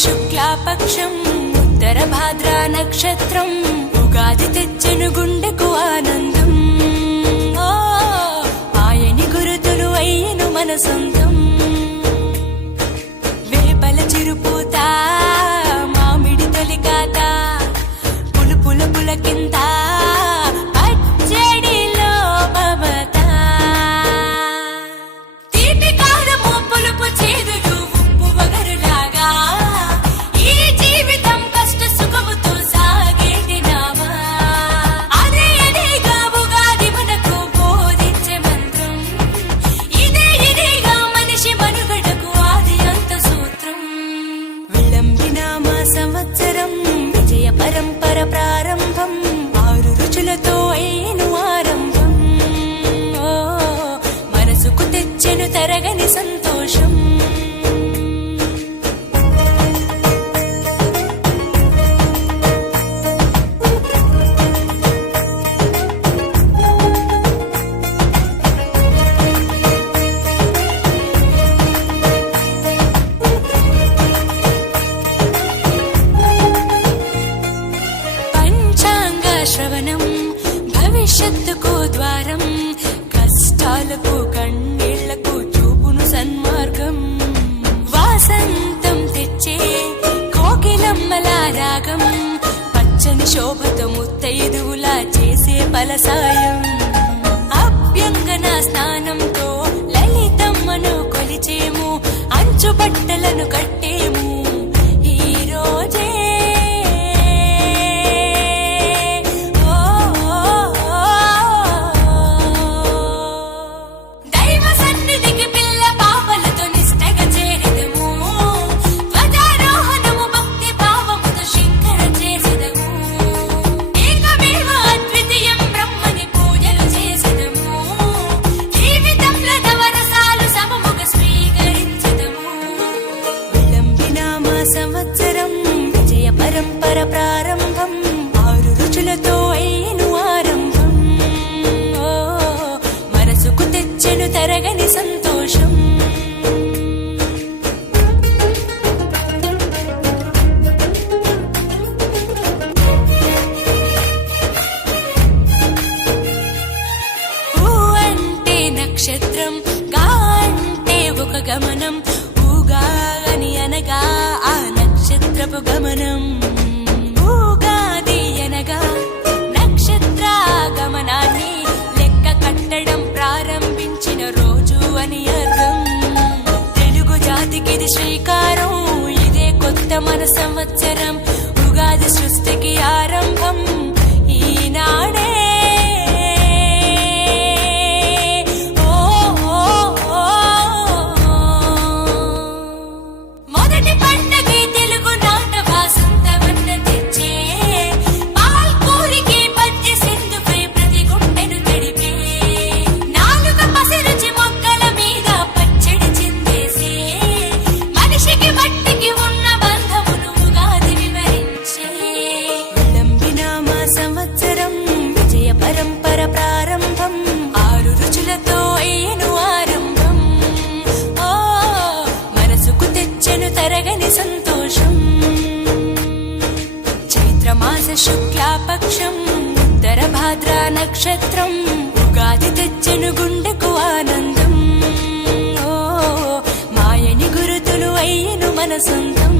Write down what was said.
శుక్లాపక్షం ఉత్తర భాద్రా నక్షత్రం ఉగాది తెచ్చెను గుండెకు ఆనందం. ఆయని గురుతులు అయ్యను మన సొంతం. వేపల చిరుపూత మామిడి తొలికాత పులుపుల పులకింత పచ్చడిలో మమత. తీపి కారము పులుపు చేదులు ఉప్పు వగరులాగా ఈ జీవితం కష్ట సుఖముతో సాగేటి నావా. అదే అదేగా ఉగాది మనకు బోధించే మంత్రం. ఇదేగా మనిషి మనుగడకు ఆది అంత సూత్రం. విళంబినామ సంవత్సరం విజయ పరంపర ప్రారంభం. 6 రుచులతో అయ్యను ఆరంభం. మనసుకు తెచ్చెను తరగని సంతోషం. పంచాంగ శ్రవణం భవిష్యత్తుకు ద్వారం. కష్టాలకు కన్నీళ్లకు చూపును సన్మార్గం. వాసంతం తెచ్చే కోకిలమ్మల రాగం. పచ్చని శోభతో ముత్తైదువులా చేసే ఫలసాయం. అభ్యంగన స్నానంతో లలితమ్మను కొలిచేము. అంచు బట్టలను కట్టేము ఈ రోజే. దైవ సన్నిధికి పిల్ల పాపలతో నిష్టగా చేరెదము. ధ్వజారోహణము భక్తి భావముతో శంకర చేసెదము. ఏకమేవ అద్వితీయం బ్రహ్మని పూజలు చేసెదము. జీవితంలో నవరసాలు సమముగా స్వీకరించెదము. విళంబినామ సంవత్సరం విజయ పరంపర ప్రారంభం. 6 రుచులతో అయ్యను ఆరంభం. మనసుకు తెచ్చెను తరగని సంతోషం. ఊ అంటే నక్షత్రం, గా అంటే ఒక గమనం. ఊగా అని అనగా ఆ నక్షత్రపు గమనం. ఊగాది అనగా నక్షత్ర గమనాన్ని లెక్క కట్టడం ప్రారంభించిన రోజు అని అర్థం. తెలుగు జాతికిది శ్రీకారం. ఇదే కొత్త మన సంవత్సరం. ఉగాది సృష్టికి ఆరంభం ఈనాడే. మొదటి పండగే తెలుగు నాట వాసంతవన్న తెచ్చే. పాల్కూరికి పద్య సింధుపై ప్రతి గుండెను తడిపే. నాలుక పసిరుచి మొక్కల మీద పచ్చడి చిందేసే. మనిషికి మట్టికి ఉన్న బంధమును ఉగాది వివరించే. విళంబినామ సంవత్సరం విజయ పరంపర ప్రారంభం. 6 రుచులతో అయ్యను ఆరంభం. మనసుకు తెచ్చెను తరగని సంతోషం. చైత్రమాస శుక్లాపక్షం ఉత్తర భాద్రా నక్షత్రం ఉగాది తెచ్చెను గుండెకు ఆనందం. మాయని గురుతులు అయ్యను మన సొంతం.